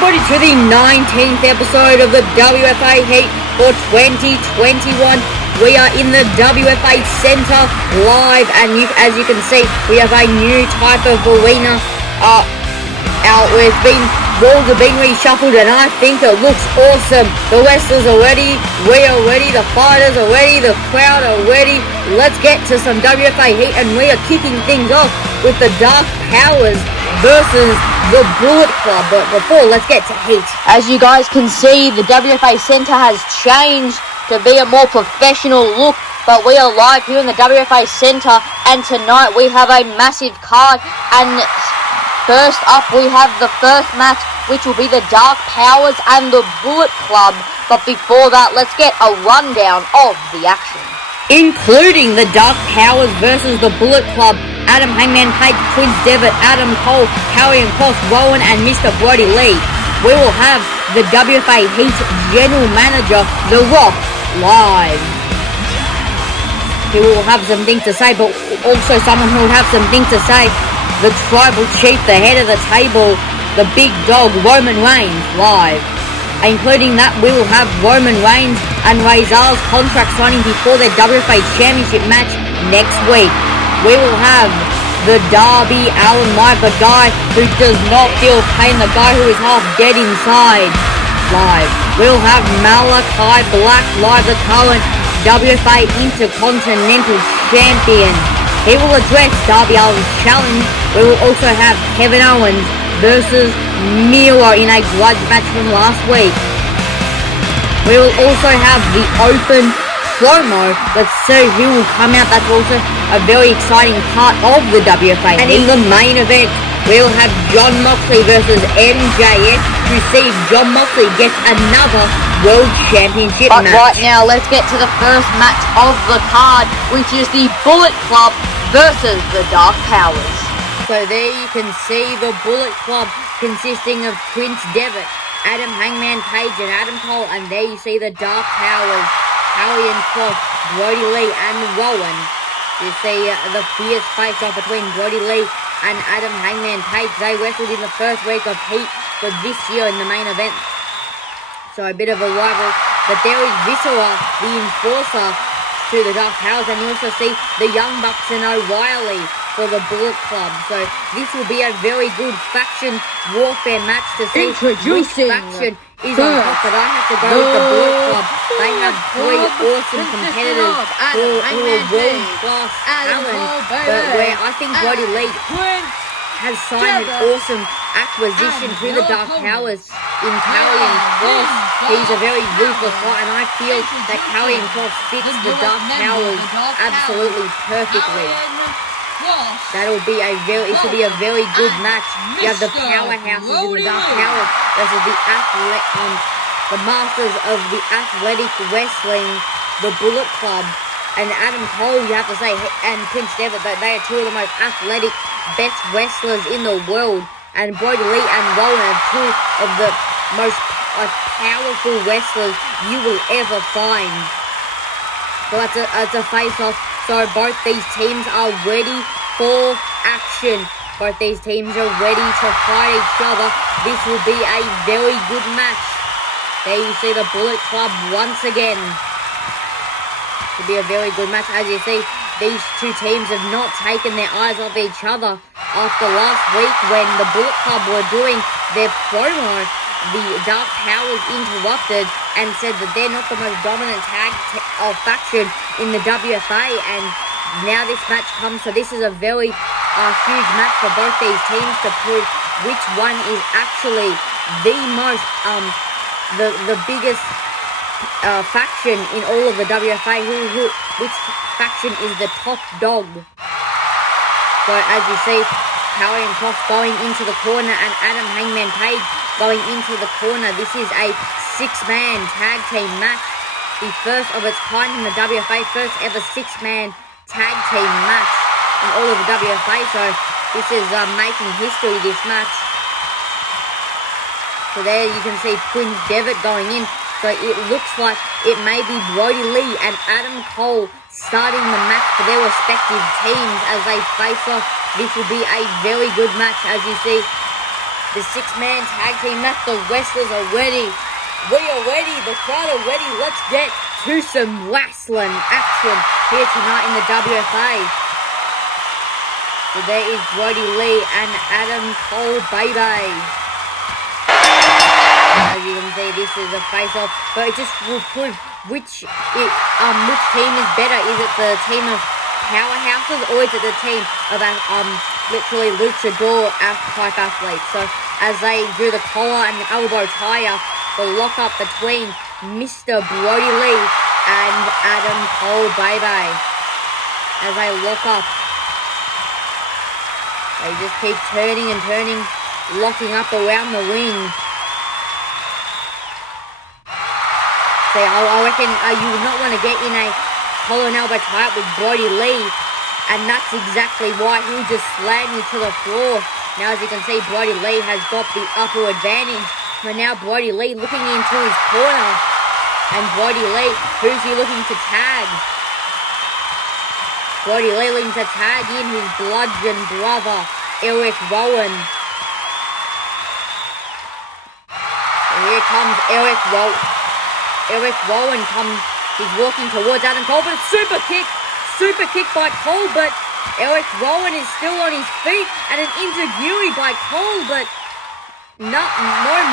everybody to the 19th episode of the WFA Heat for 2021. We are in the WFA Centre live, and as you can see, we have a new type of arena out. Walls have been reshuffled, and I think it looks awesome. The wrestlers are ready, we are ready, the fighters are ready, the crowd are ready. Let's get to some WFA Heat, and we are kicking things off with the Dark Powers versus the Bullet Club. But before, let's get to Heat. As you guys can see, the WFA Centre has changed to be a more professional look, but we are live here in the WFA Centre, and tonight we have a massive card. And first up, we have the first match, which will be the Dark Powers and the Bullet Club. But before that, let's get a rundown of the action, including the Dark Powers versus the Bullet Club. Adam Hangman Page, Prince Devitt, Adam Cole, Karrion Kross, Rowan, and Mr. Brody Lee. We will have the WFA Heat General Manager, The Rock, live. He will have some things to say, but also someone who will have some things to say, the Tribal Chief, the head of the table, the Big Dog, Roman Reigns, live. Including that, we will have Roman Reigns and Razor's contract signing before their WFA Championship match next week. We will have the Darby, Allin, the guy who does not feel pain, the guy who is half dead inside, live. We'll have Malachi Black live, the current WFA Intercontinental Champion. He will address Darby Allin's challenge. We will also have Kevin Owens versus Miro in a grudge match from last week. We will also have the open promo. Let's see who will come out. That's also a very exciting part of the WFA. And in the main event, we'll have Jon Moxley versus NJPW to see if Jon Moxley gets another World Championship match. But right now, let's get to the first match of the card, which is the Bullet Club versus the Dark Powers. So there you can see the Bullet Club consisting of Prince Devitt, Adam Hangman Page, and Adam Cole. And there you see the Dark Powers, Karrion Kross, Brody Lee, and Rowan. You see the fierce face-off between Brody Lee and Adam Hangman Page. They wrestled in the first week of Heat for this year in the main event, so a bit of a rival. But there is Viscera, the enforcer, to the Dark Powers, and you also see the Young Bucks and O'Reilly for the Bullet Club. So this will be a very good faction warfare match to see which faction is on top. But I have to go with the Bullet Club. They have three awesome competitors who are world-class talent, but where I think Brody Lee has signed an awesome acquisition to the Dark Powers in Karrion Kross. He's a very ruthless guy, and I feel that Karrion Kross fits the Dark Powers absolutely perfectly. This will be a very good match. You have the powerhouses in the Dark Powers versus the masters of the athletic wrestling, the Bullet Club. And Adam Cole, you have to say, and Prince Devitt, that they are two of the most athletic, best wrestlers in the world. And Brody Lee and Rowan are two of the most powerful wrestlers you will ever find. So it's a face-off. So both these teams are ready for action. Both these teams are ready to fight each other. This will be a very good match. There you see the Bullet Club once again. It will be a very good match. As you see, these two teams have not taken their eyes off each other. After last week when the Bullet Club were doing their promo, the Dark Powers interrupted and said that they're not the most dominant faction in the WFA, and now this match comes. So this is a very huge match for both these teams to prove which one is actually the most, the biggest faction in all of the WFA, which faction is the top dog. So as you see, Karrion Kross going into the corner and Adam Hangman Page going into the corner. This is a 6-man tag team match, the first of its kind in the WFA, first ever 6-man tag team match in all of the WFA. So this is making history, this match. So there you can see Prince Devitt going in. So it looks like it may be Brody Lee and Adam Cole starting the match for their respective teams as they face off. This will be a very good match, as you see. the six-man tag team match. The wrestlers are ready. We are ready. The crowd are ready. Let's get to some wrestling action here tonight in the WFA. So there is Brody Lee and Adam Cole, baby. As you can see, this is a face-off, but it just will prove which team is better. Is it the team of powerhouses, or is it the team of literally luchador type athletes? So as they do the collar and the elbow tie, the lock-up between Mr. Brody Lee and Adam Cole, baby. As they lock up, they just keep turning and turning, locking up around the ring. So I reckon you would not want to get in a collar and elbow tie-up with Brody Lee, and that's exactly why he'll just slam you to the floor. Now, as you can see, Brody Lee has got the upper advantage, but now Brody Lee looking into his corner, and Brody Lee, who's he looking to tag? Brody Lee looking to tag in his bludgeon brother, Eric Rowan. And here comes Eric Rowan. Eric Rowan he's walking towards Adam Cole, but super kick by Cole, but Eric Rowan is still on his feet, and an enziguri by Cole, but no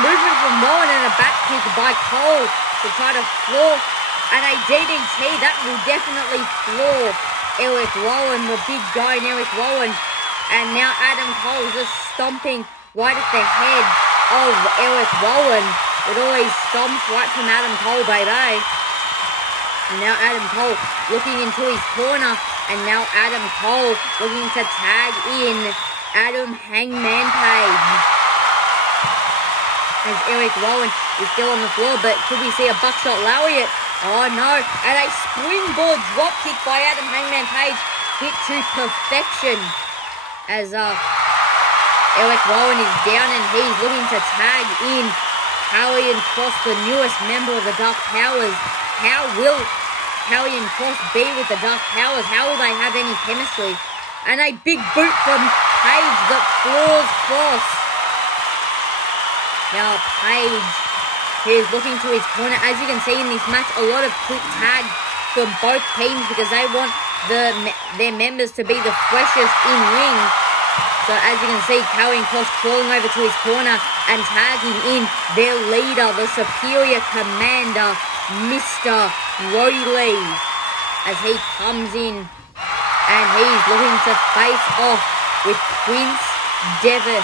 movement from Rowan, and a back kick by Cole to try to floor, and a DDT that will definitely floor Eric Rowan, the big guy in Eric Rowan, and now Adam Cole just stomping right at the head of Eric Rowan. It always stomps right from Adam Cole, baby. And now Adam Cole looking into his corner. And now Adam Cole looking to tag in Adam Hangman Page. As Eric Rowan is still on the floor, but could we see a buckshot lariat? Oh no, and a springboard dropkick by Adam Hangman Page, hit to perfection. As Eric Rowan is down and he's looking to tag in Karrion Kross, the newest member of the Dark Powers. How will Karrion Kross be with the Dark Powers? How will they have any chemistry? And a big boot from Page that floors Kross. Now Page, he's looking to his corner. As you can see in this match, a lot of quick tags from both teams because they want their members to be the freshest in ring. So as you can see, Karrion Kross crawling over to his corner and tagging in their leader, the superior commander, Mr. Brody Lee, as he comes in and he's looking to face off with Prince Devitt.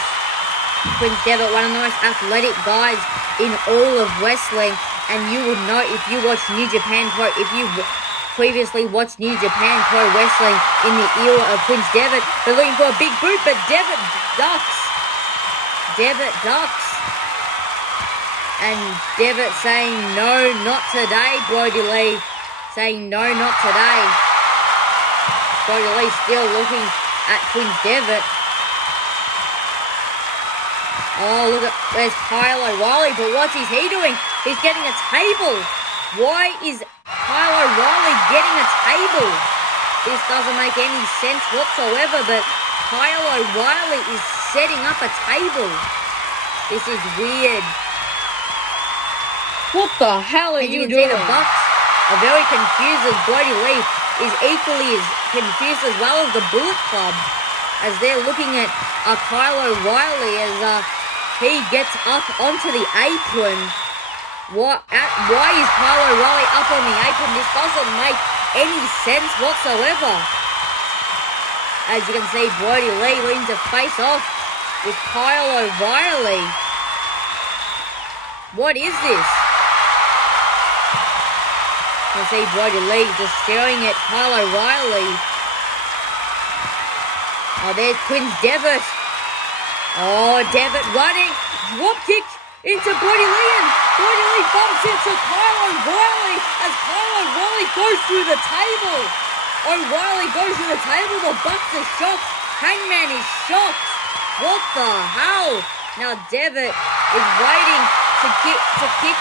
Prince Devitt, one of the most athletic guys in all of wrestling, and you would know if you watch New Japan Pro, if you previously watched New Japan Pro Wrestling in the era of Prince Devitt. They're looking for a big boot, but Devitt ducks. And Devitt saying, no, not today, Brody Lee. Saying, no, not today. Brody Lee still looking at Prince Devitt. Oh, look at, there's Kyle O'Reilly, but what is he doing? He's getting a table. Why is Kyle O'Reilly getting a table? This doesn't make any sense whatsoever, but Kyle O'Reilly is setting up a table. This is weird. What the hell are you doing? See the Bucks are very confused as Brody Lee is equally as confused as well as the Bullet Club, as they're looking at Kyle O'Reilly as he gets up onto the apron. Why is Kyle O'Reilly up on the apron? This doesn't make any sense whatsoever. As you can see, Brody Lee looking to face off with Kyle O'Reilly. What is this? You can see Brody Lee just staring at Kyle O'Reilly. Oh, there's Prince Devitt. Oh, Devitt running. Drop kick into Brody Lee, and Brody Lee bumps into Kyle O'Reilly as Kyle O'Reilly goes through the table. O'Reilly goes through the table. The Bucks are shocked. Hangman is shocked. What the hell? Now Devitt is waiting to kick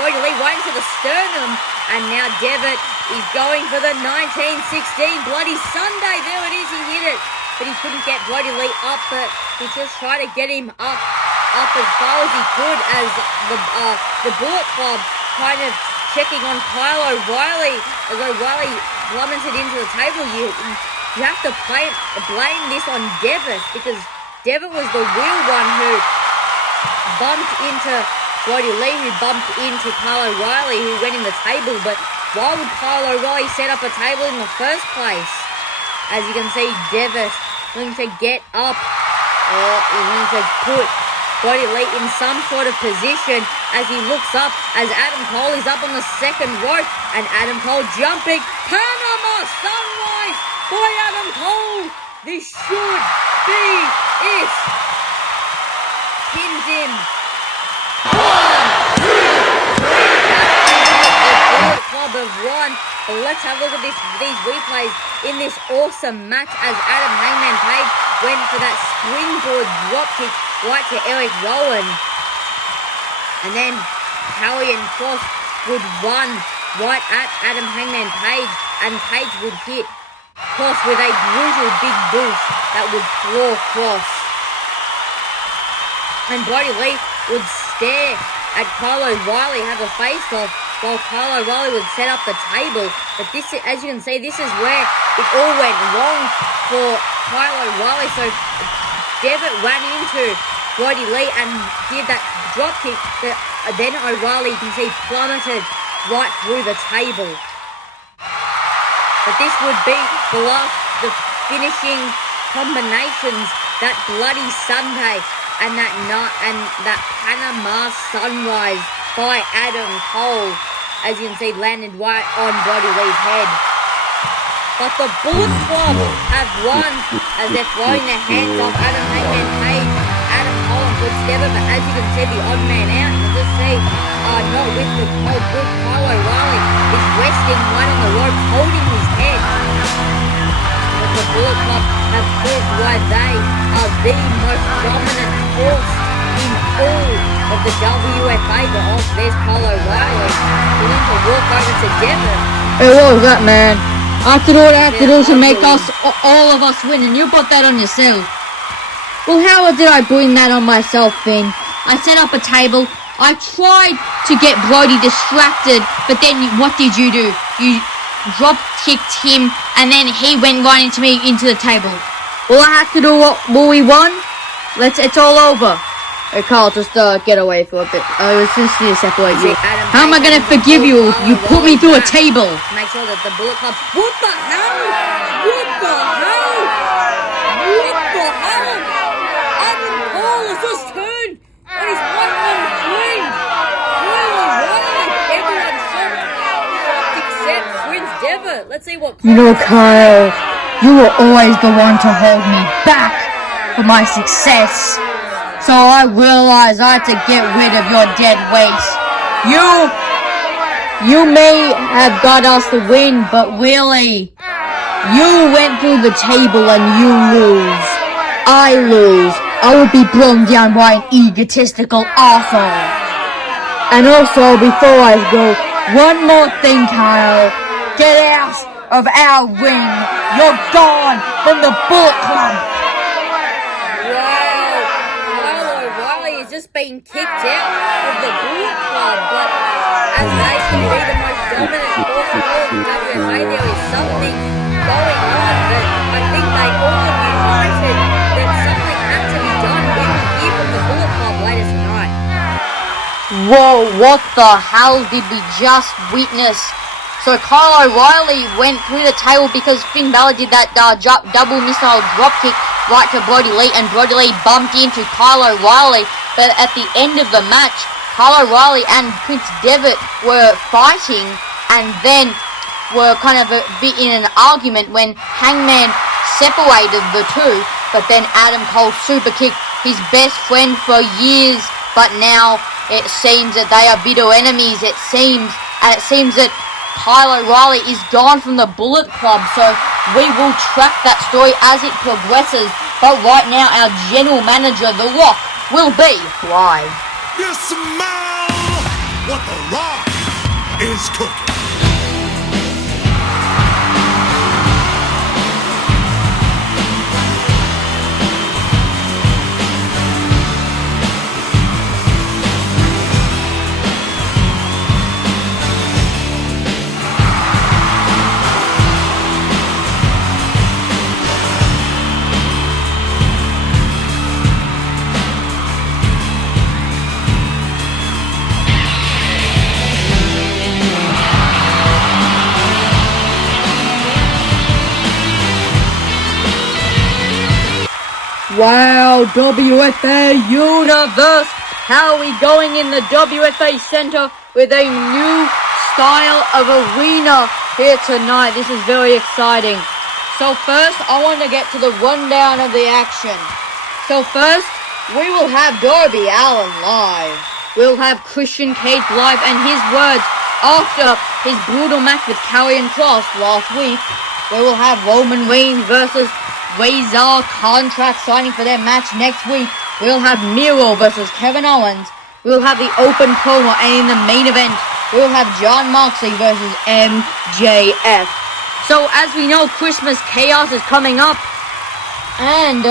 Brody Lee right into the sternum, and now Devitt is going for the 1916 Bloody Sunday. There it is. He hit it, but he couldn't get Brody Lee up, but he just tried to get him up up as far as he could as the Bullet Club kind of checking on Kyle O'Reilly as O'Reilly plummeted into the table. You have to blame this on Devitt, because Devitt was the real one who bumped into Brody Lee, who bumped into Kyle O'Reilly, who went in the table. But why would Kyle O'Reilly set up a table in the first place? As you can see, Devitt going to get up, or he's going to put Brody Lee in some sort of position as he looks up, as Adam Cole is up on the second rope, and Adam Cole jumping. Panama Sunrise by Adam Cole. This should be it. Pins him. 1, 2, 3. The Club of 1. But let's have a look at these replays in this awesome match as Adam Hangman Page went for that springboard dropkick right to Eric Rowan. And then Karrion Kross would run right at Adam Hangman Page, and Page would hit Kross with a brutal big boost that would floor Kross. And Brody Lee would stare at Kyle O'Reilly, have a face-off, while Kyle O'Reilly would set up the table. But this, as you can see, this is where it all went wrong for Kyle O'Reilly. So Devitt ran into Brody Lee and did that dropkick, but then O'Reilly, you can see, plummeted right through the table. But this would be the finishing combinations, that Bloody Sunday and that Panama Sunrise by Adam Cole, as you can see, landed right on Brody Lee's head. But the Bullet Club have won as they're throwing their hands off Adam Hangman Page, Adam Cole, and Good together. But as you can see, the odd man out, you can just see, not with the Cole, good Kyle O'Reilly is resting right on the rope, holding his head. But the Bullet Club have proved why they are the most dominant force in all of the WFA. But also there's Kyle O'Reilly willing to walk over to Devitt. Hey, what was that, man? After all I had to do to make all of us win, and you put that on yourself. Well, how did I bring that on myself, Finn? I set up a table. I tried to get Brody distracted, but then what did you do? You drop-kicked him, and then he went right into me, into the table. Well, I had to do what we won. It's all over. Hey, Carl, just get away for a bit. I was just need to separate you. How am I going to forgive you if you put me through a table? Make sure that the Bullet Club... What the hell? What the hell? What the hell? Adam Cole has just turned and he's right on the swing. Everyone's shocked except Twins Devitt. Let's see what... You know, Kyle, you were always the one to hold me back for my success. So I realized I had to get rid of your dead weight. You may have got us the win, but really, you went through the table and you lose. I lose. I will be blown down by an egotistical asshole. And also, before I go, one more thing, Kyle. Get out of our ring. You're gone from the Bullet Club. Just being kicked out of the Bullet Club, but as they can be the most dominant force in all of the WFA, there is something going on that I think they all have united, that something had to be done. We will hear from the Bullet Club later tonight. Whoa, what the hell did we just witness? So Kyle O'Reilly went through the table because Finn Balor did that double missile dropkick right to Brody Lee, and Brody Lee bumped into Kyle O'Reilly. But at the end of the match, Kyle O'Reilly and Prince Devitt were fighting, and then were kind of a bit in an argument when Hangman separated the two. But then Adam Cole super kicked his best friend for years, but now it seems that they are bitter enemies. It seems that Kyle O'Reilly is gone from the Bullet Club, so we will track that story as it progresses. But right now, our general manager, The Rock, will be live. You smell what The Rock is cooking. Wow, WFA Universe! How are we going in the WFA Center with a new style of arena here tonight? This is very exciting. So first, I want to get to the rundown of the action. So first, we will have Darby Allin live. We'll have Christian Cage live, and his words after his brutal match with Karrion Kross last week. We will have Roman Reigns versus Razor contract signing for their match next week. We'll have Miro versus Kevin Owens. We'll have the open promo, and in the main event, we'll have Jon Moxley versus MJF. So as we know, Christmas Chaos is coming up, and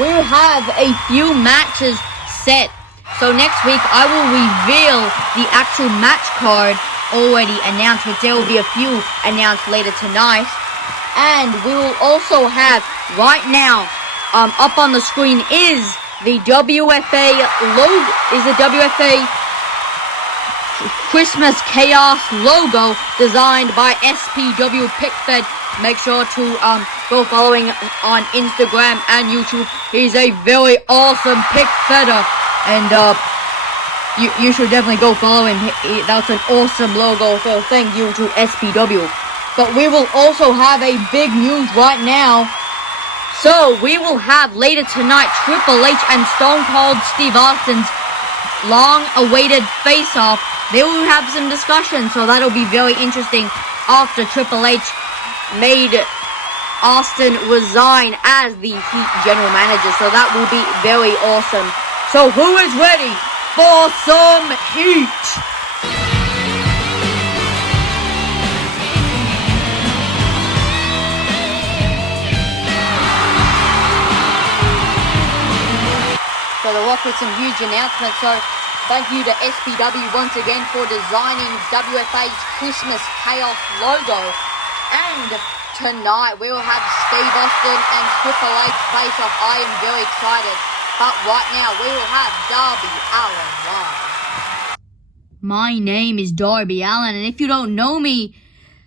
we'll have a few matches set. So next week, I will reveal the actual match card already announced, which there will be a few announced later tonight. And we will also have, right now, up on the screen is the WFA logo, is the WFA Christmas Chaos logo designed by SPW Pic Fed. Make sure to go following on Instagram and YouTube. He's a very awesome pic fedder, and you should definitely go follow him. That's an awesome logo, so thank you to SPW. But we will also have a big news right now. So we will have later tonight Triple H and Stone Cold Steve Austin's long-awaited face-off. They will have some discussion, so that'll be very interesting after Triple H made Austin resign as the Heat general manager. So that will be very awesome. So who is ready for some heat? So the Rock with some huge announcements. So thank you to SPW once again for designing WFA's Christmas Chaos logo. And tonight we will have Steve Austin and Triple H face off. I am very excited. But right now we will have Darby Allin live. My name is Darby Allin, and if you don't know me,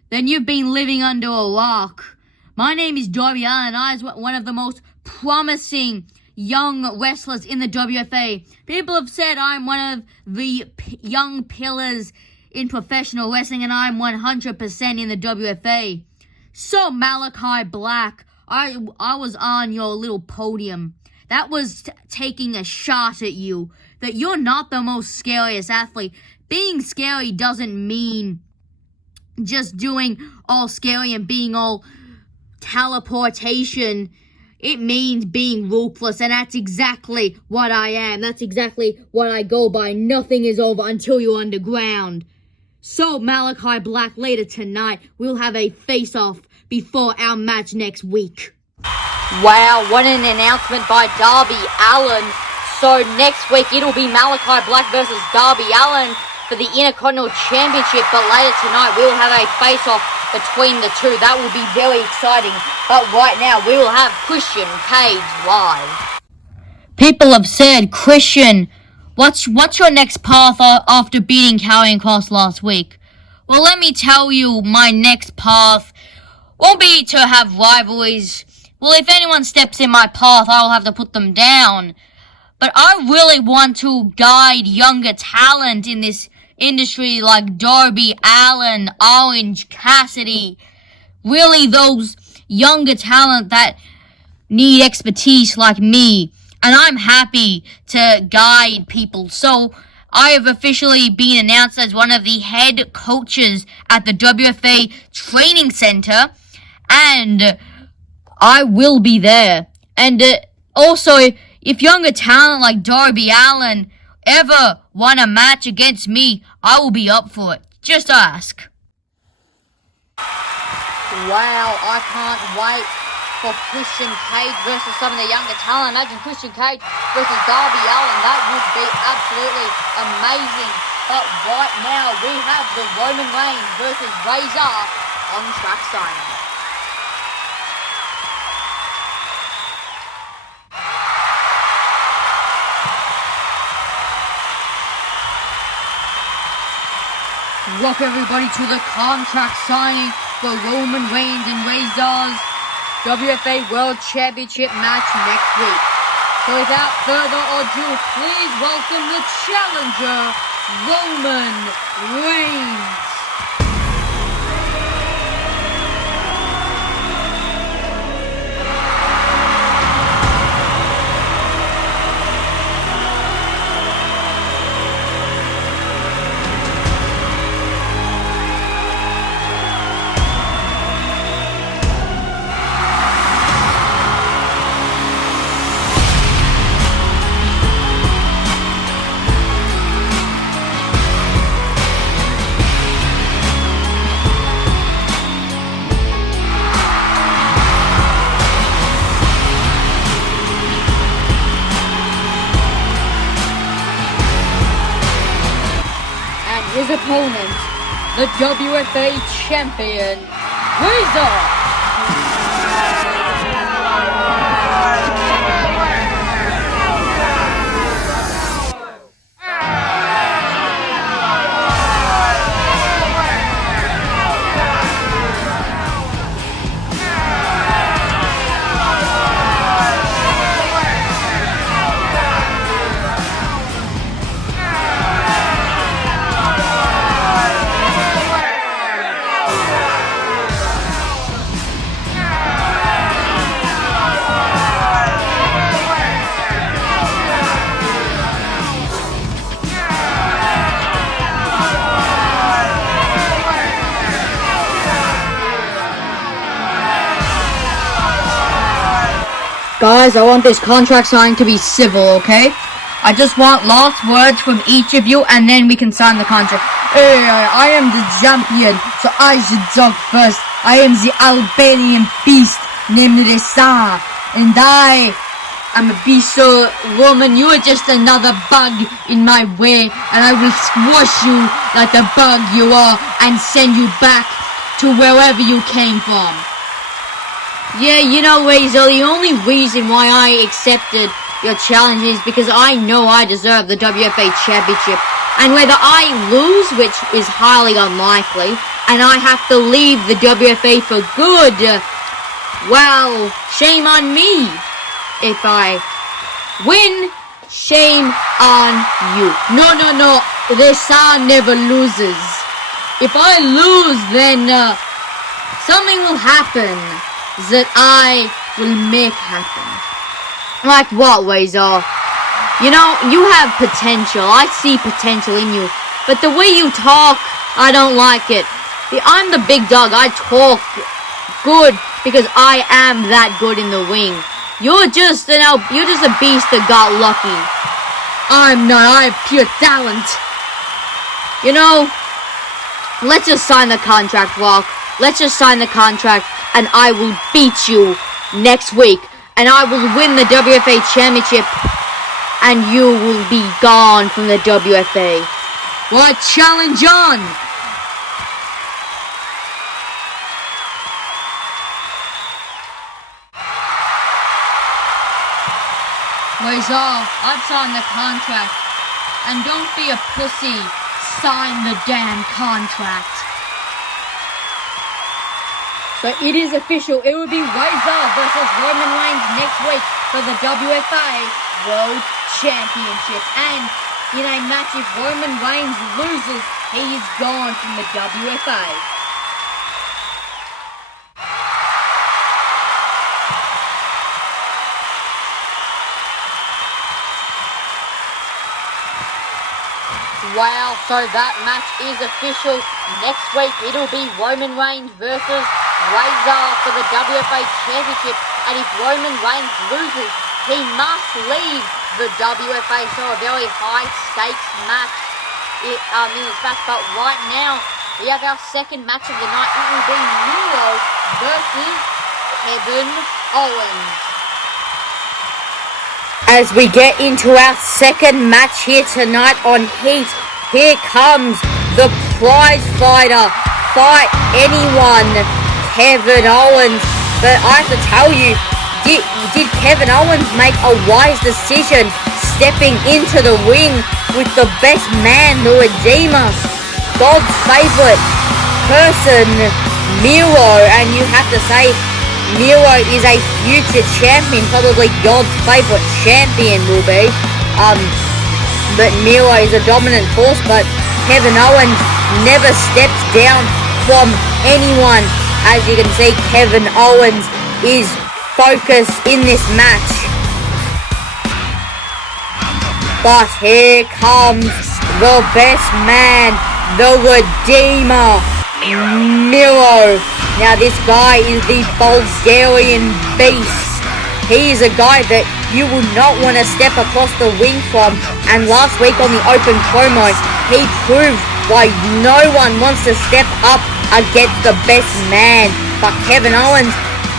then you've been living under a rock. My name is Darby Allin, and I was one of the most promising young wrestlers in the WFA. People have said I'm one of the young pillars in professional wrestling, and I'm 100% in the WFA. So Malachi Black, I was on your little podium. That was taking a shot at you, that you're not the most scariest athlete. Being scary doesn't mean just doing all scary and being all teleportation. It means being ruthless, and that's exactly what I am. That's exactly what I go by. Nothing is over until you're underground. So, Malachi Black, later tonight, we'll have a face-off before our match next week. Wow, what an announcement by Darby Allin. So, next week, it'll be Malachi Black versus Darby Allin for the Intercontinental Championship, but later tonight, we'll have a face-off between the two. That will be very exciting. But right now, we will have Christian Cage live. People have said, Christian, what's your next path after beating Karrion Kross last week? Well, let me tell you, my next path won't be to have rivalries. Well, if anyone steps in my path, I'll have to put them down. But I really want to guide younger talent in this industry like Darby Allin, Orange Cassidy. Really those younger talent that need expertise like me. And I'm happy to guide people. So I have officially been announced as one of the head coaches at the WFA Training Center. And I will be there. And also, if younger talent like Darby Allin ever want a match against me, I will be up for it. Just ask. Wow, I can't wait for Christian Cage versus some of the younger talent. Imagine Christian Cage versus Darby Allin. That would be absolutely amazing. But right now, we have the Roman Reigns versus Razor contract signing. Welcome everybody to the contract signing for Roman Reigns and Razor's WFA World Championship match next week. So without further ado, please welcome the challenger, Roman Reigns. His opponent, the WFA champion, Razor. Guys, I want this contract signing to be civil, okay? I just want last words from each of you, and then we can sign the contract. Hey, I am the champion, so I should talk first. I am the Albanian beast named Resa, and I am a beast. So, Roman, you are just another bug in my way, and I will squash you like the bug you are, and send you back to wherever you came from. Yeah, you know, Razor, the only reason why I accepted your challenge is because I know I deserve the WFA Championship. And whether I lose, which is highly unlikely, and I have to leave the WFA for good, well, shame on me. If I win, shame on you. No, Resa never loses. If I lose, then something will happen that I will make happen. Like what, Razor? You know, you have potential. I see potential in you. But the way you talk, I don't like it. I'm the big dog. I talk good because I am that good in the ring. You're just a beast that got lucky. I'm not. I have pure talent. You know, let's just sign the contract, Rock. Let's just sign the contract, and I will beat you next week. And I will win the WFA Championship, and you will be gone from the WFA. What? Challenge on! Razor, I've signed the contract. And don't be a pussy. Sign the damn contract. So it is official. It will be Razor versus Roman Reigns next week for the WFA World Championship. And in a match, if Roman Reigns loses, he is gone from the WFA. Wow, so that match is official. Next week, it'll be Roman Reigns versus Razor for the WFA Championship. And if Roman Reigns loses, he must leave the WFA. So a very high stakes match in this match. But right now, we have our second match of the night. It will be Miro versus Kevin Owens. As we get into our second match here tonight on Heat, here comes the prize fighter, fight anyone, Kevin Owens. But I have to tell you, did Kevin Owens make a wise decision stepping into the ring with the best man, the Redeemer, God's favourite person, Miro? And you have to say, Miro is a future champion, probably God's favourite champion will be. But Miro is a dominant force, but Kevin Owens never steps down from anyone. As you can see, Kevin Owens is focused in this match. But here comes the best man, the Redeemer, Miro. Now this guy is the Bulgarian beast. He is a guy that you will not want to step across the ring from. And last week on the open promo, he proved why no one wants to step up against the best man. But Kevin Owens,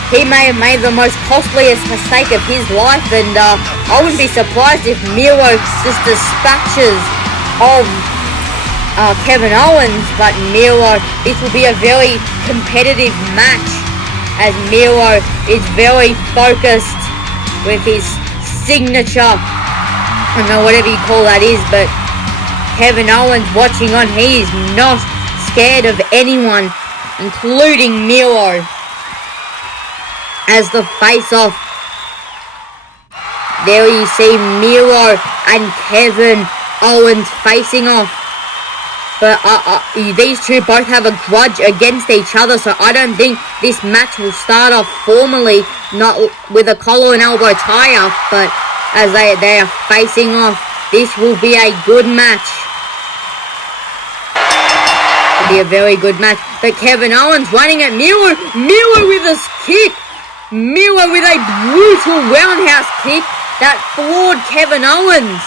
he may have made the most costliest mistake of his life, and I wouldn't be surprised if Miro just dispatches of Kevin Owens. But Miro, this will be a very competitive match, as Miro is very focused with his signature, I don't know, whatever you call that is, but Kevin Owens watching on, he is not scared of anyone, including Miro. As the face-off, there you see Miro and Kevin Owens facing off. But these two both have a grudge against each other, so I don't think this match will start off formally, not with a collar and elbow tie-up, but as they are facing off, this will be a good match. It'll be a very good match. But Kevin Owens running at Miro. Miro with a kick. Miro with a brutal roundhouse kick that floored Kevin Owens.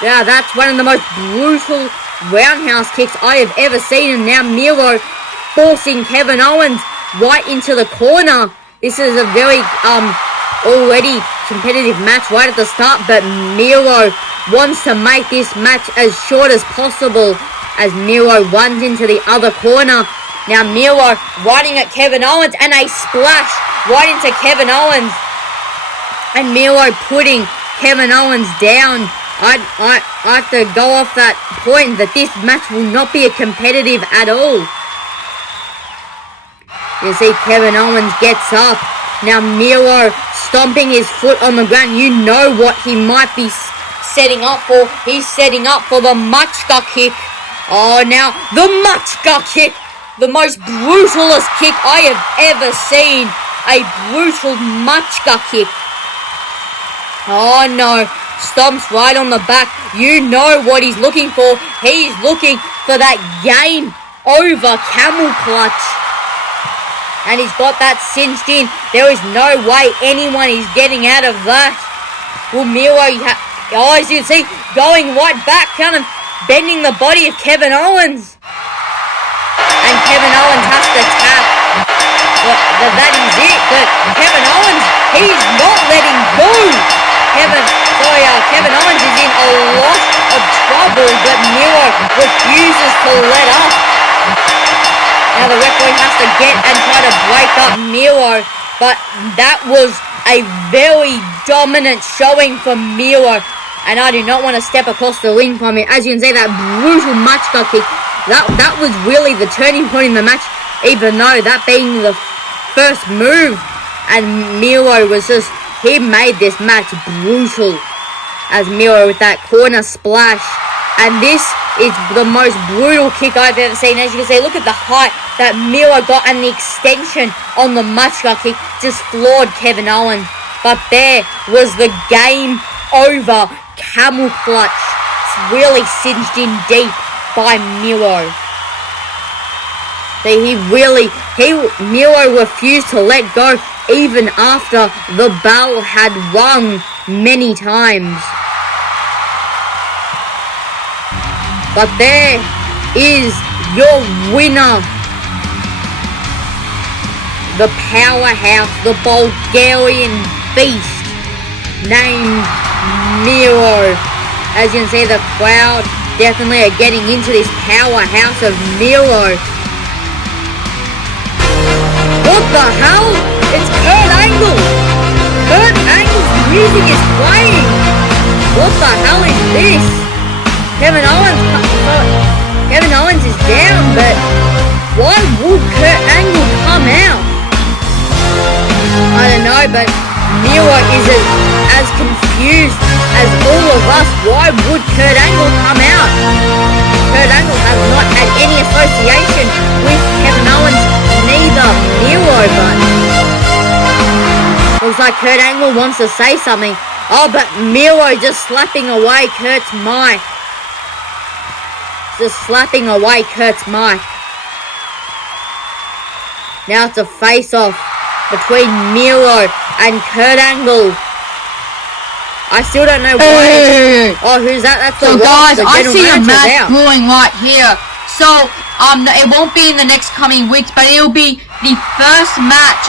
Yeah, that's one of the most brutal roundhouse kicks I have ever seen, and now Miro forcing Kevin Owens right into the corner. This is a very already competitive match right at the start, but Miro wants to make this match as short as possible as Miro runs into the other corner. Now Miro riding at Kevin Owens, and a splash right into Kevin Owens, and Miro putting Kevin Owens down. I have to go off that point that this match will not be a competitive at all. You see Kevin Owens gets up. Now Miro stomping his foot on the ground. You know what he might be setting up for. He's setting up for the Machka kick. Oh, now the Machka kick. The most brutalest kick I have ever seen. A brutal Machka kick. Oh no. Stomps right on the back. You know what he's looking for. He's looking for that game over camel clutch. And he's got that cinched in. There is no way anyone is getting out of that. Will Miro, as you can see, going right back, kind of bending the body of Kevin Owens. And Kevin Owens has to tap. But that is it. But Kevin Owens, he's not letting go. Kevin Owens is in a lot of trouble, but Miro refuses to let up. Now the referee has to get and try to break up Miro, but that was a very dominant showing from Miro, and I do not want to step across the ring from it. As you can see, that brutal Machka kick, that was really the turning point in the match, even though that being the first move, and Miro was just, he made this match brutal. As Miro with that corner splash. And this is the most brutal kick I've ever seen. As you can see, look at the height that Miro got, and the extension on the Machka kick just floored Kevin Owens. But there was the game over camel clutch. It's really cinched in deep by Miro. So Miro refused to let go even after the bell had rung many times. But there is your winner, the powerhouse, the Bulgarian beast named Miro. As you can see, the crowd definitely are getting into this powerhouse of Miro. What the hell? It's Kurt Angle! Kurt Angle's music is playing! What the hell is this? Kevin Owens is down, but why would Kurt Angle come out? but Miro is as confused as all of us. Why would Kurt Angle come out? Kurt Angle has not had any association with Kevin Owens, neither Miro, but looks like Kurt Angle wants to say something. Oh, but Miro just slapping away Kurt's mic. Just slapping away Kurt's mic. Now it's a face-off between Miro and Kurt Angle. I still don't know why. Hey. Oh, who's that? That's so the guys, the I see a match now. brewing right here. So it won't be in the next coming weeks, but it'll be the first match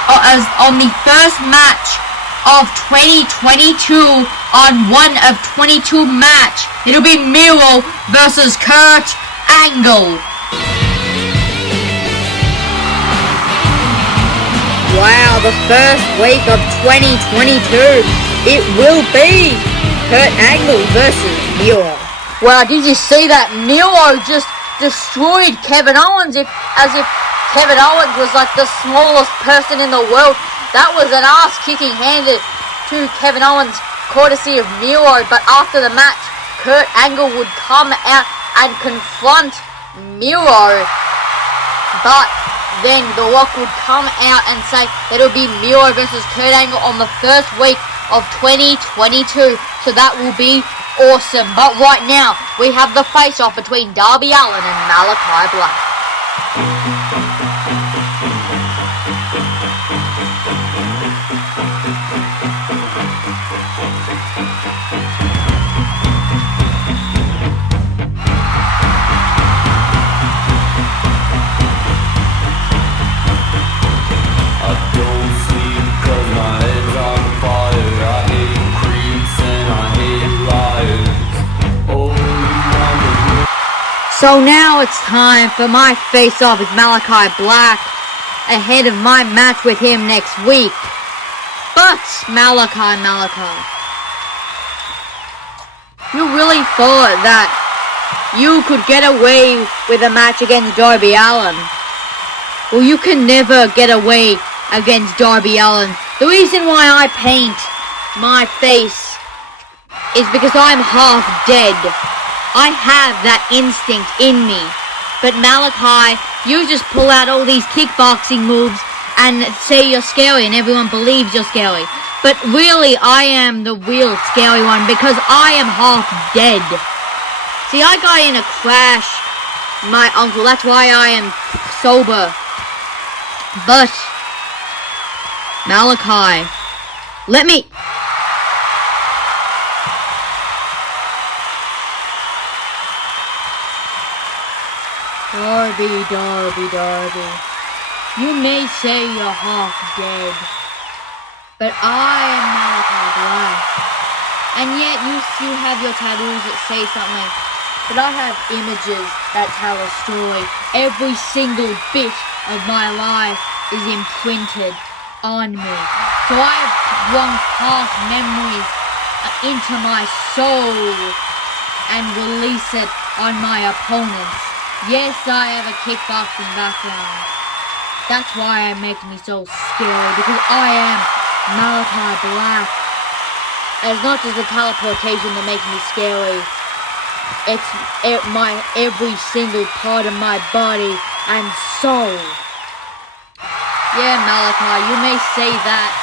on the first match of 2022 on one of 22 match. It'll be Miro versus Kurt Angle. Wow, the first week of 2022. It will be Kurt Angle versus Miro. Wow, did you see that? Miro just destroyed Kevin Owens as if Kevin Owens was like the smallest person in the world. That was an ass kicking handed to Kevin Owens, courtesy of Miro. But after the match, Kurt Angle would come out and confront Miro. But then The Rock would come out and say that it'll be Miro versus Kurt Angle on the first week of 2022. So that will be awesome. But right now, we have the face-off between Darby Allin and Malachi Black. So now it's time for my face-off with Malachi Black ahead of my match with him next week. But Malachi, you really thought that you could get away with a match against Darby Allin? Well, you can never get away against Darby Allin. The reason why I paint my face is because I'm half dead. I have that instinct in me. But Malachi, you just pull out all these kickboxing moves and say you're scary and everyone believes you're scary. But really, I am the real scary one because I am half dead. See, I got in a crash, my uncle. That's why I am sober. But Malachi, let me... Darby. You may say you're half dead, but I am Malachi Black. And yet you still have your tattoos that say something. But I have images that tell a story. Every single bit of my life is imprinted on me. So I have brought past memories into my soul and release it on my opponents. Yes, I have a kickboxing background. That's why it makes me so scary, because I am Malachi Black. And it's not just the teleportation that makes me scary. It's my every single part of my body and soul. Yeah, Malachi, you may say that,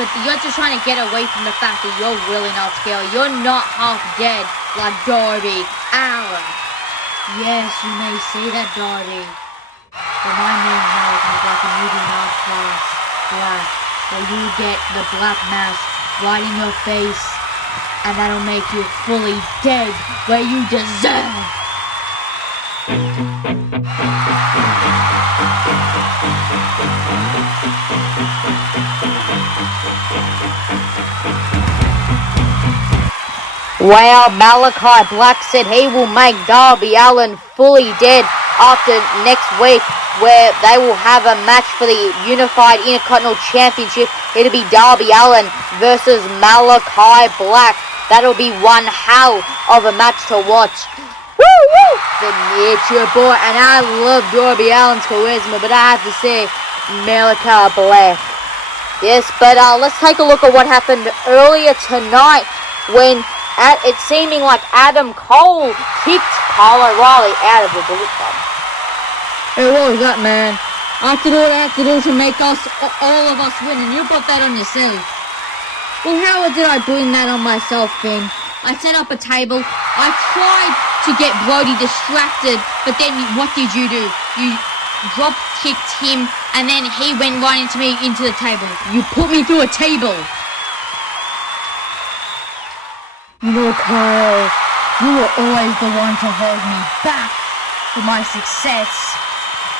but you're just trying to get away from the fact that you're really not scary. You're not half dead like Darby Allin. Yes, you may say that, Darby. But my name is Malachi Black and you do not cross black. Or you get the black mask right in your face, and that'll make you fully dead where you deserve. Well, Malachi Black said he will make Darby Allin fully dead after next week, where they will have a match for the Unified Intercontinental Championship. It'll be Darby Allin versus Malachi Black. That'll be one hell of a match to watch. Woo woo! It's your boy, and I love Darby Allin's charisma, but I have to say, Malachi Black Yes, but let's take a look at what happened earlier tonight when it seeming like Adam Cole kicked Kyle O'Reilly out of the Bullet Club. Hey, what was that, man? I did all I had to do to make all of us win, and you put that on yourself. Well, how did I bring that on myself, Finn? I set up a table. I tried to get Brody distracted, but then what did you do? You drop kicked him, and then he went right into me into the table. You put me through a table. You know, Kyle, you were always the one to hold me back for my success.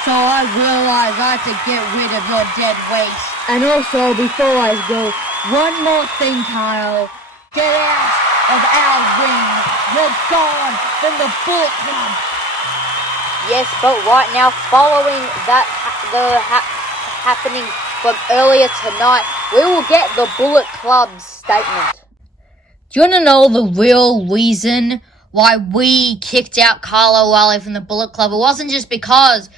So I realized I had to get rid of your dead weight. And also, before I go, one more thing, Kyle. Get out of our ring. You're gone from the Bullet Club. Yes, but right now, following that happening from earlier tonight, we will get the Bullet Club's statement. Do you want to know the real reason why we kicked out Kyle O'Reilly from the Bullet Club? It wasn't just because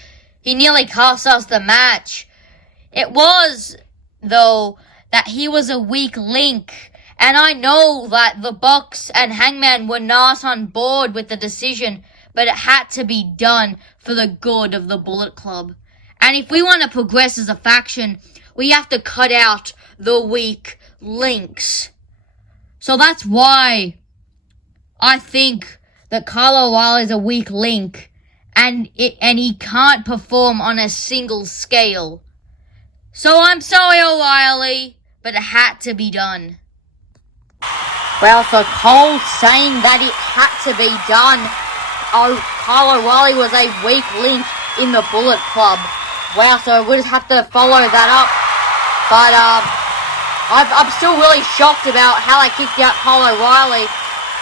he nearly cost us the match. It was, though, that he was a weak link. And I know that the Bucks and Hangman were not on board with the decision, but it had to be done for the good of the Bullet Club. And if we want to progress as a faction, we have to cut out the weak links. So that's why I think that Kyle O'Reilly is a weak link, and he can't perform on a single scale. So I'm sorry, O'Reilly, but it had to be done. Well, so Cole saying that it had to be done. Oh, Kyle O'Reilly was a weak link in the Bullet Club. Wow, so we'll just have to follow that up. But I'm still really shocked about how they kicked out Kyle O'Reilly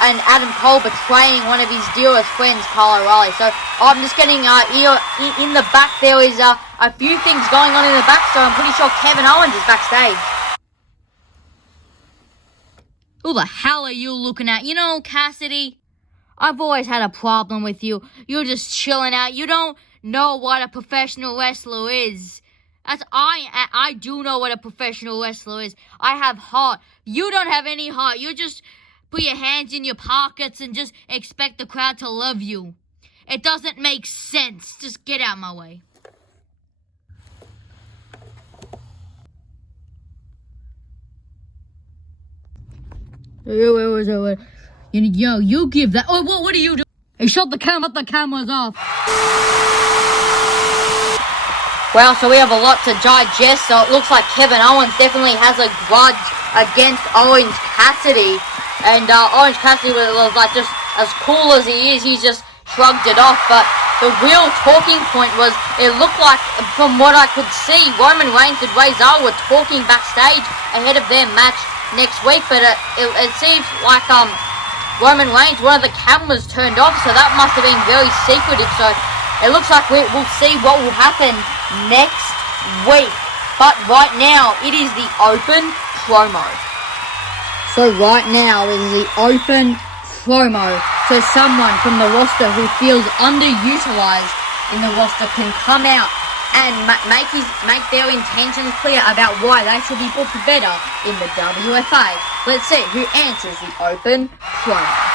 and Adam Cole betraying one of his dearest friends, Kyle O'Reilly. So I'm just getting in the back there is a few things going on in the back, so I'm pretty sure Kevin Owens is backstage. Who the hell are you looking at? You know, Cassidy, I've always had a problem with you. You're just chilling out. You don't know what a professional wrestler is. I do know what a professional wrestler is. I have heart. You don't have any heart. You just put your hands in your pockets and just expect the crowd to love you. It doesn't make sense. Just get out of my way. Yo, you give that. Oh, what are you doing? Hey, shut the camera. The camera's off. Well, so we have a lot to digest. So it looks like Kevin Owens definitely has a grudge against Orange Cassidy, and Orange Cassidy was like just as cool as he is. He just shrugged it off. But the real talking point was it looked like, from what I could see, Roman Reigns and Razor were talking backstage ahead of their match next week, but it seems like Roman Reigns, one of the cameras turned off, so that must have been very secretive. So it looks like we'll see what will happen next week. But right now, it is the open promo. So right now, it is the open promo. So someone from the roster who feels underutilized in the roster can come out and make their intentions clear about why they should be booked better in the WFA. Let's see who answers the open promo.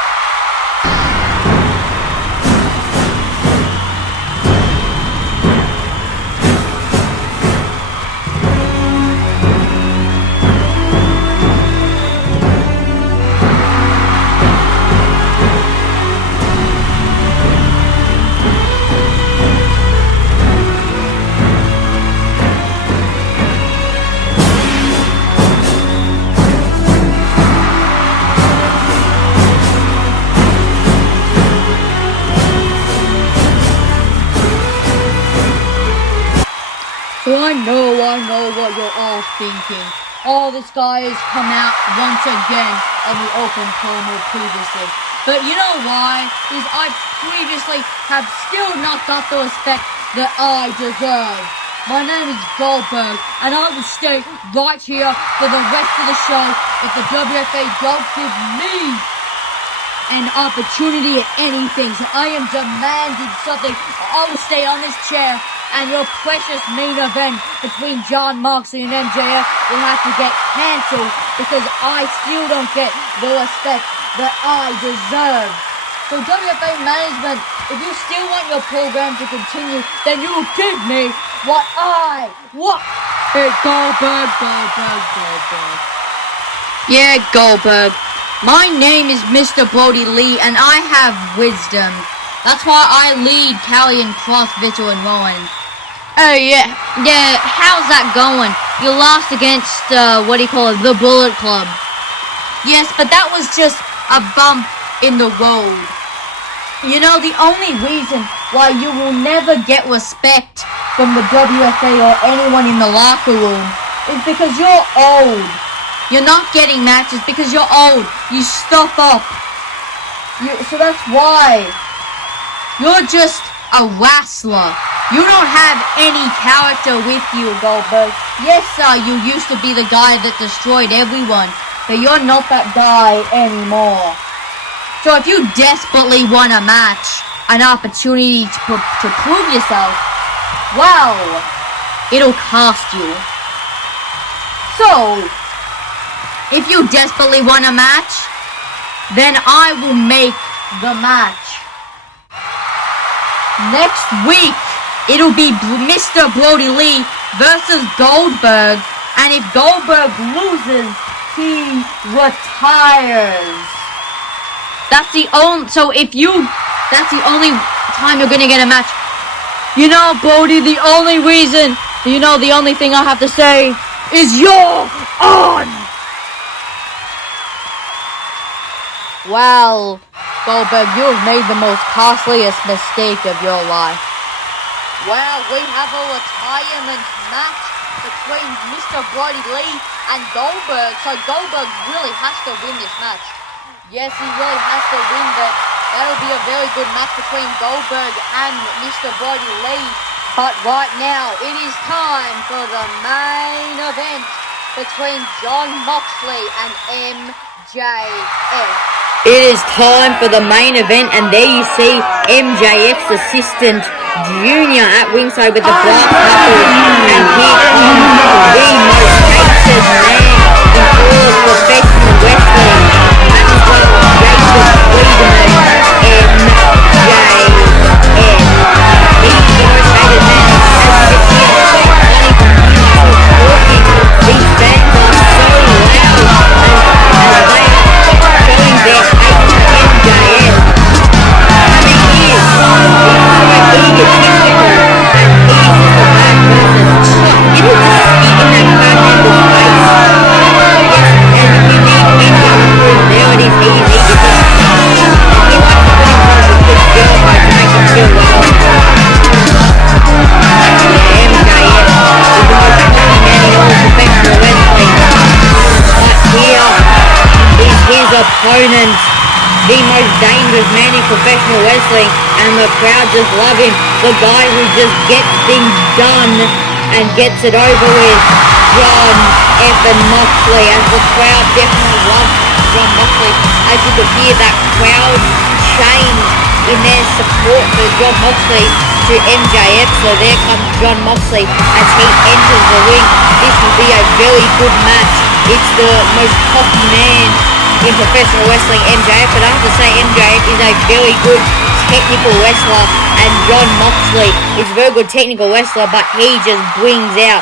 So I know what you're all thinking. Oh, this guy has come out once again on the open promo previously. But you know why? Because I previously have still not got the respect that I deserve. My name is Goldberg, and I will stay right here for the rest of the show if the WFA don't give me an opportunity at anything. So I am demanding something. I will stay on this chair and your precious main event between Jon Moxley and MJF will have to get cancelled because I still don't get the respect that I deserve. So WFA management, if you still want your program to continue, then you will give me what I want. Hey, Goldberg. Yeah, Goldberg. My name is Mr. Brody Lee, and I have wisdom. That's why I lead Callion, Cross, Vittel, and Rowan. Oh, yeah, how's that going? You lost against, the Bullet Club. Yes, but that was just a bump in the road. You know, the only reason why you will never get respect from the WFA or anyone in the locker room is because you're old. You're not getting matches because you're old. You stuff up. So that's why. You're just a wrestler. You don't have any character with you, Goldberg. Yes, sir, you used to be the guy that destroyed everyone, but you're not that guy anymore. So if you desperately want a match, an opportunity to prove yourself, well, it'll cost you. So, if you desperately want a match, then I will make the match. Next week, it'll be Mr. Brody Lee versus Goldberg, and if Goldberg loses, he retires. That's the only time you're gonna get a match. You know, Brody, the only thing I have to say is you're on! Well, Goldberg, you have made the most costliest mistake of your life. Well, we have a retirement match between Mr. Brody Lee and Goldberg, so Goldberg really has to win this match. Yes, he really has to win, but that'll be a very good match between Goldberg and Mr. Brody Lee. But right now, it is time for the main event between Jon Moxley and MJF. It is time for the main event, and there you see MJF's assistant, Junior, at ringside with the brass knuckles, and here comes the most hated man in all of professional wrestling, Maxwell, Freidman, MJF. He's the most hated man, as you can hear, funny from talking. These fans are so loud, as they are showing their hate to MJF. The thing is, he's so egotistical, and he's just a bad person. Look, it'll just spit in that bad member's face. Yes, and if you need any other proof, there it is, he is egotistical. And he likes to put himself with good girl mode to make him feel well. Yeah, MJF is the most common man in all professional wrestling. But here is his opponent, the most dangerous man in professional wrestling, and the crowd just love him. The guy who just gets things done and gets it over with, Jon effing Moxley, as the crowd definitely loves Jon Moxley. As you could hear that crowd change in their support for Jon Moxley to MJF, so there comes Jon Moxley as he enters the ring. This will be a very good match. It's the most cocky man in professional wrestling, MJF, but I have to say MJF is a very good technical wrestler, and Jon Moxley is a very good technical wrestler, but he just brings out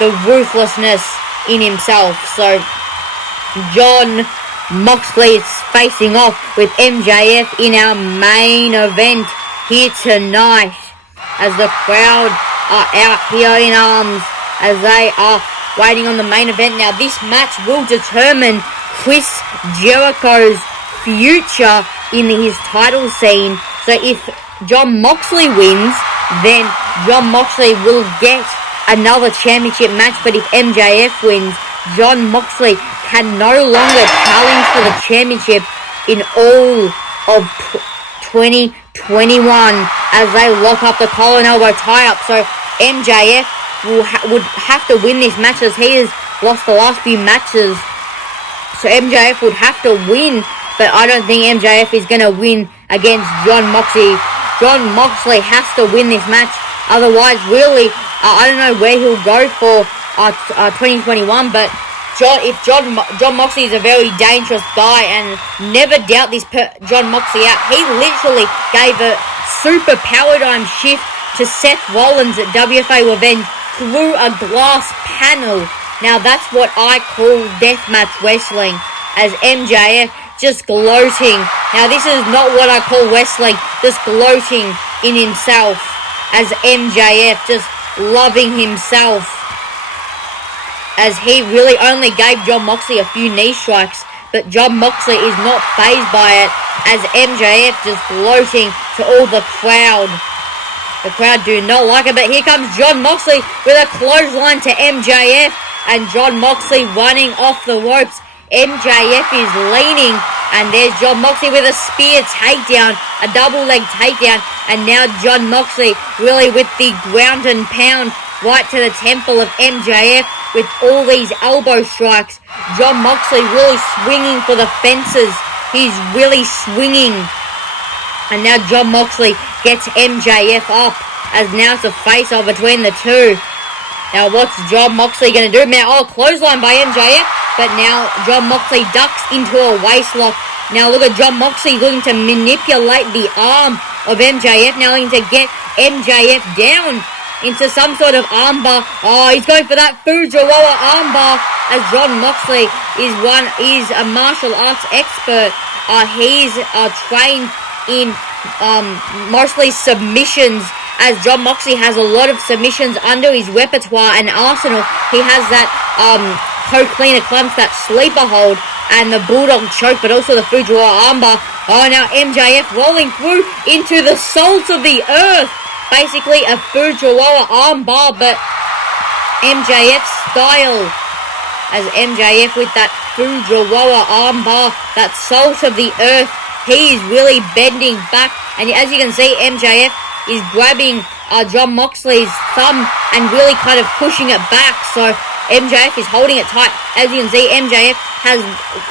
the ruthlessness in himself. So Jon Moxley is facing off with MJF in our main event here tonight, as the crowd are out here in arms as they are waiting on the main event. Now this match will determine Chris Jericho's future in his title scene. So if Jon Moxley wins, then Jon Moxley will get another championship match. But if MJF wins, Jon Moxley can no longer challenge for the championship in all of 2021 as they lock up the collar and elbow tie-up. So MJF would have to win this match, as he has lost the last few matches. So MJF would have to win, but I don't think MJF is going to win against Jon Moxley. Jon Moxley has to win this match Otherwise, really, I don't know where he'll go for 2021, but if Jon Moxley is a very dangerous guy, and never doubt this Jon Moxley out. He literally gave a super paradigm shift to Seth Rollins at WFA Revenge through a glass panel. Now that's what I call deathmatch wrestling, as MJF just gloating. Now this is not what I call wrestling, just gloating in himself, as MJF just loving himself, as he really only gave Jon Moxley a few knee strikes, but Jon Moxley is not fazed by it, as MJF just gloating to all the crowd. The crowd do not like it, but here comes Jon Moxley with a clothesline to MJF, and Jon Moxley running off the ropes. MJF is leaning, and there's Jon Moxley with a spear takedown, a double leg takedown, and now Jon Moxley really with the ground and pound right to the temple of MJF with all these elbow strikes. Jon Moxley really swinging for the fences. He's really swinging. And now Jon Moxley gets MJF up, as now it's a face-off between the two. Now what's Jon Moxley going to do? Now, clothesline by MJF, but now Jon Moxley ducks into a waistlock. Now look at Jon Moxley looking to manipulate the arm of MJF, now looking to get MJF down into some sort of armbar. He's going for that Fujiwara armbar, as Jon Moxley is a martial arts expert. He's trained in mostly submissions, as Jon Moxley has a lot of submissions under his repertoire and arsenal. He has that Coke Cleaner Clumps, that sleeper hold, and the Bulldog choke, but also the Fujiwara armbar. Now MJF rolling through into the salt of the earth. Basically a Fujiwara armbar, but MJF style, as MJF with that Fujiwara armbar, that salt of the earth. He is really bending back, and as you can see, MJF is grabbing Jon Moxley's thumb and really kind of pushing it back, so MJF is holding it tight. As you can see, MJF has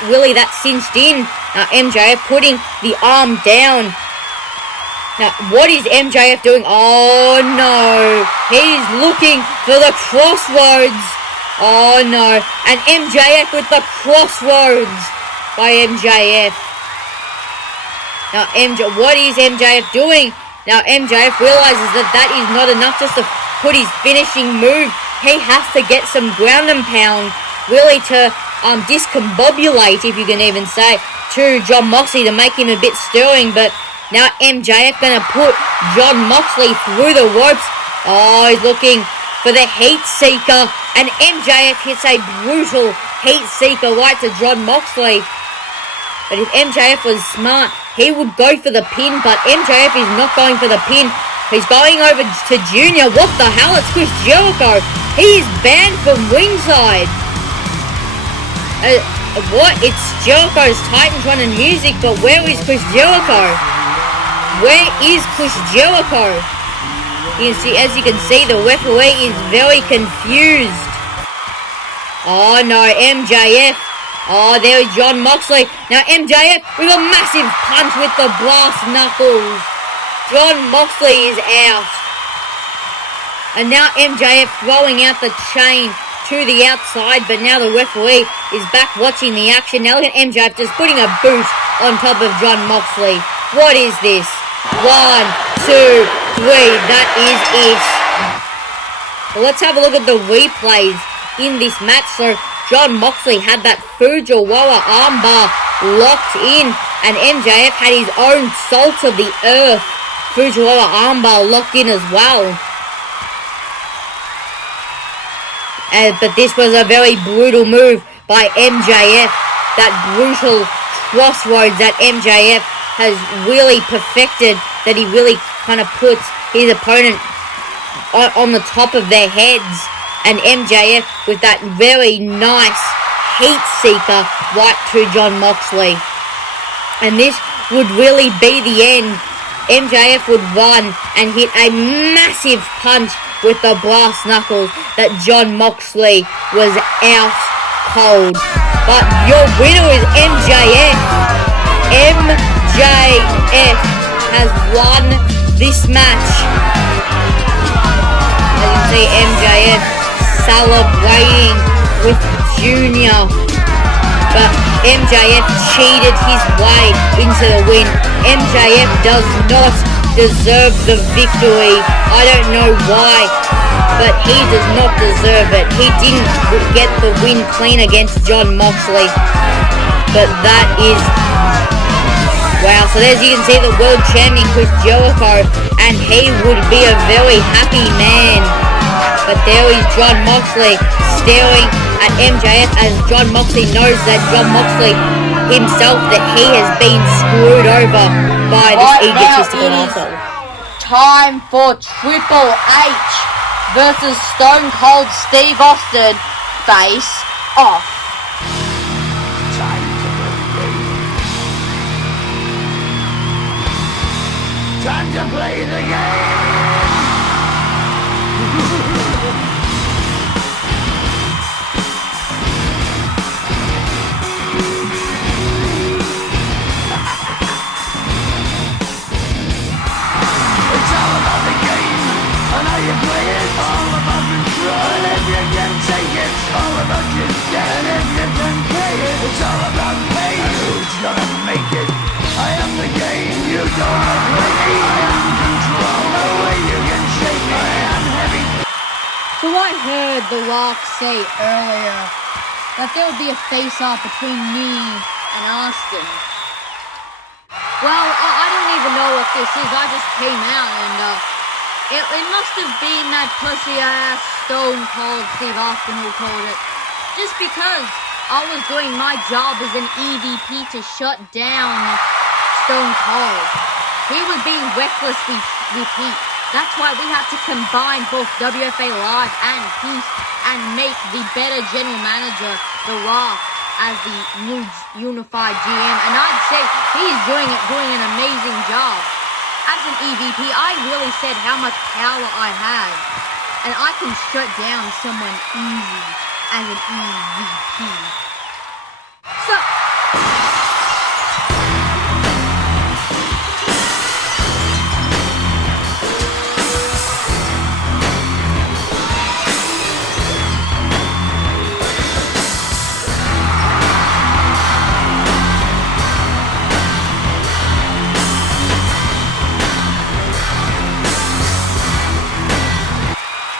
really that cinched in. MJF putting the arm down. Now, what is MJF doing? Oh no, he's looking for the crossroads. Oh no, and MJF with the crossroads by MJF. Now, what is MJF doing? Now, MJF realizes that is not enough just to put his finishing move. He has to get some ground and pound, really to discombobulate, if you can even say, to Jon Moxley to make him a bit stirring. But now MJF going to put Jon Moxley through the ropes. He's looking for the Heat Seeker, and MJF hits a brutal Heat Seeker right to Jon Moxley. But if MJF was smart, he would go for the pin, but MJF is not going for the pin. He's going over to Junior. What the hell? It's Chris Jericho. He is banned from ringside. What? It's Jericho's Titantron and music, but where is Chris Jericho? Where is Chris Jericho? As you can see, the referee is very confused. Oh no, MJF. There is Jon Moxley. Now MJF with a massive punch with the brass knuckles. Jon Moxley is out. And now MJF throwing out the chain to the outside, but now the referee is back watching the action. Now look at MJF just putting a boot on top of Jon Moxley. What is this? 1, 2, 3. That is it. Well, let's have a look at the replays in this match. So Jon Moxley had that Fujiwara armbar locked in, and MJF had his own salt of the earth Fujiwara armbar locked in as well. But this was a very brutal move by MJF. That brutal crossroads that MJF has really perfected, that he really kind of puts his opponent on the top of their heads. And MJF with that very nice heat seeker right to Jon Moxley. And this would really be the end. MJF would run and hit a massive punch with the brass knuckles that Jon Moxley was out cold. But your winner is MJF. MJF has won this match. see MJF celebrating with Junior, but MJF cheated his way into the win. MJF does not deserve the victory. I don't know why, but he does not deserve it. He didn't get the win clean against Jon Moxley, but that is... Wow, so as you can see, the world champion Chris Jericho, and he would be a very happy man. But there is Jon Moxley staring at MJF, as Jon Moxley knows that Jon Moxley himself, that he has been screwed over by this egotistical asshole. Time for Triple H versus Stone Cold Steve Austin. Face off. Time to play the game! It's all about the game, and how you play it. All about control, and if you can take it, it's all about your debt. And if you can play it, it's all about pain. Who's gonna make it? I am the game, you don't play me. I am control, no way you can shake me. I am heavy. So I heard The Rock say earlier that there would be a face-off between me and Austin. Well, I don't even know what this is. I just came out and it must have been that pussy-ass Stone Cold Steve Austin who called it. Just because I was doing my job as an EVP to shut down Stone Cold. He was being reckless with heat. That's why we had to combine both WFA Live and Heat and make the better general manager, The Rock, as the new unified GM. And I'd say he's doing an amazing job. As an EVP, I really said how much power I had. And I can shut down someone easy as an EVP. So...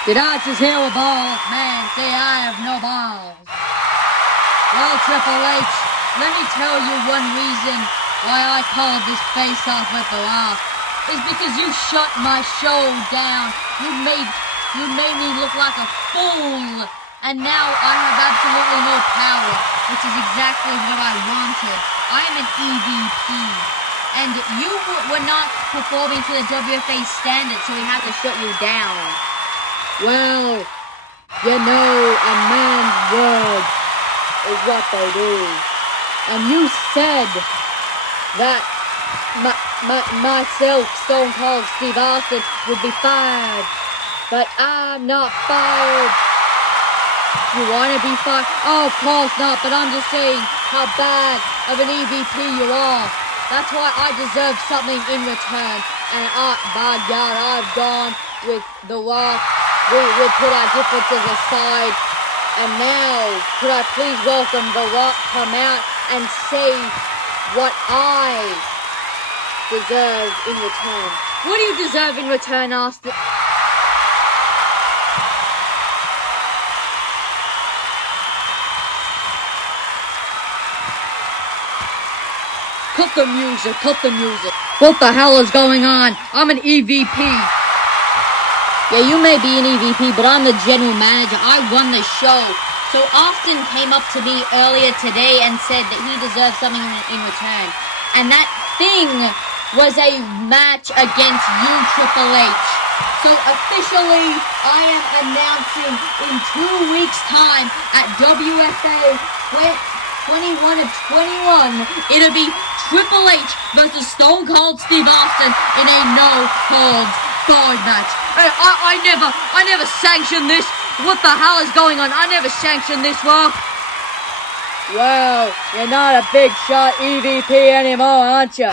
Did I just hear a ball? Man, say I have no balls. Well, Triple H, let me tell you one reason why I called this face-off with The Rock. Is because you shut my show down. You made me look like a fool. And now I have absolutely no power, which is exactly what I wanted. I am an EVP. And you were not performing to the WFA standard, so we had to shut you down. Well, you know, a man's word is what they do. And you said that myself, Stone Cold Steve Austin, would be fired. But I'm not fired. You want to be fired? Oh, of course not, but I'm just saying how bad of an EVP you are. That's why I deserve something in return. And by God, I've gone with The Rock. We put our differences aside, and now, could I please welcome The Rock come out and say what I deserve in return. What do you deserve in return, Austin? Cut the music, cut the music. What the hell is going on? I'm an EVP. Yeah, you may be an EVP, but I'm the general manager. I run the show. So Austin came up to me earlier today and said that he deserves something in return. And that thing was a match against you, Triple H. So officially, I am announcing in 2 weeks' time at WFA 21 of 21, it'll be Triple H versus Stone Cold Steve Austin in a no-holds-barred match. Hey, I never sanctioned this. What the hell is going on? I never sanctioned this, Rock. Well, you're not a big shot EVP anymore, aren't you?